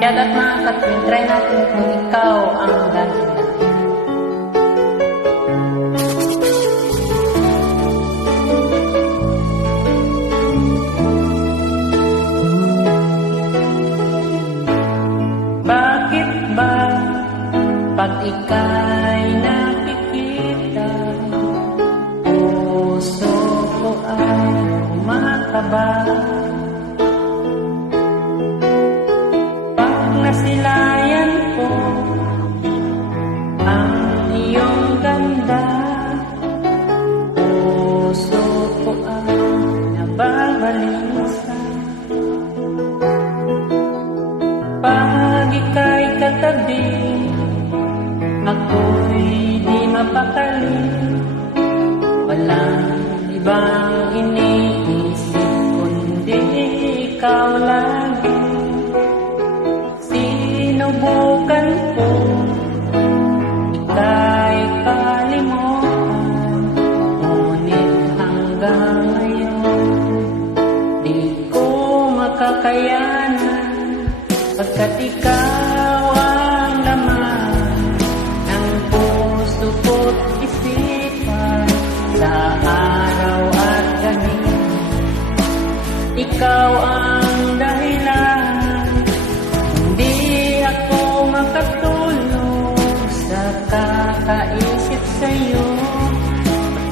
Shout out mga katwin, try natin kung ikaw ang dahilan. Bakit ba pag ika'y nakikita, puso ko ay umataba? Pag nasilayan ko ang iyong ganda, puso ko ay nababalisa. Pag ika'y katabi, ako'y di mapakali. Walang ibang iniisip kundi ikaw lagi. Sinubukan ko ika'y kalimutan, ngunit hanggang ngayon di ko makakayanan. Pagkat ikaw ang laman ng puso ko't isipan, sa araw at gabi, ikaw ang dahilan. Hindi ako makatulog sa kakaisip sa'yo,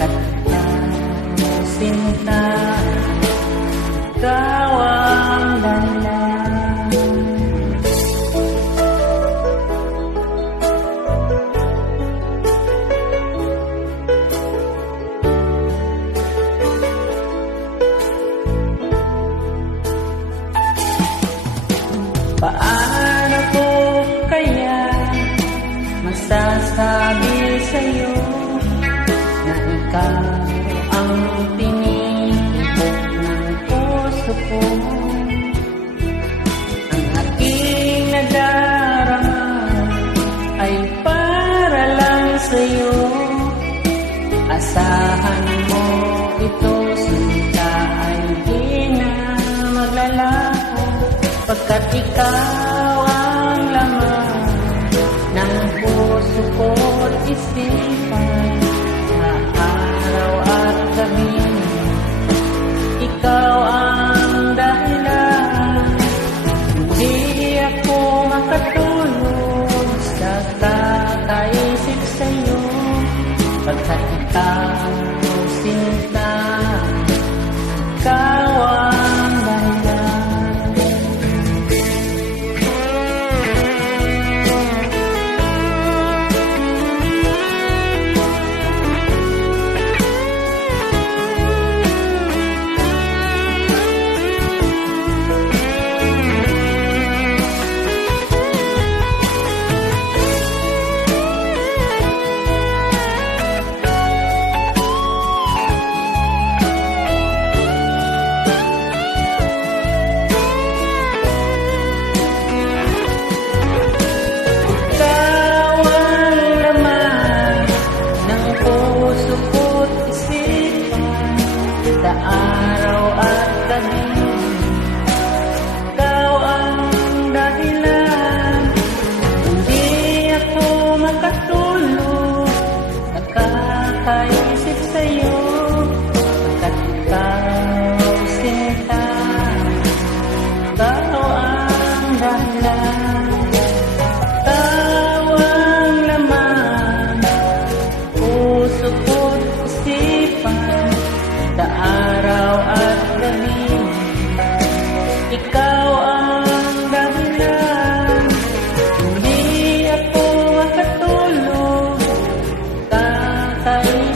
pagkat ikaw sinta, ikaw ang dahilan. Paano ko kaya masasabi sa'yo na ikaw ang tinitibok ng puso ko? Ang aking nadarama ay para lang sa'yo. Asahan mo ito, sinta ay di na maglalaho, pagkat ikaw ang laman ng puso ko't isipan, sa araw at gabi, ikaw ang dahilan. Hindi ako makatulog sa kakaisip sa'yo, pagkat ikaw sinta, ikaw ang dahilan. Sa araw at gabi, ikaw ang dahilan. Hindi ako makatulog sa kakaisip sa'yo, pagkat ikaw sinta, ikaw ang dahilan. Ikaw ang laman, puso ko't isipan, sa araw at gabi, ikaw ang dahilan. Hindi ako makatulog, kakaisip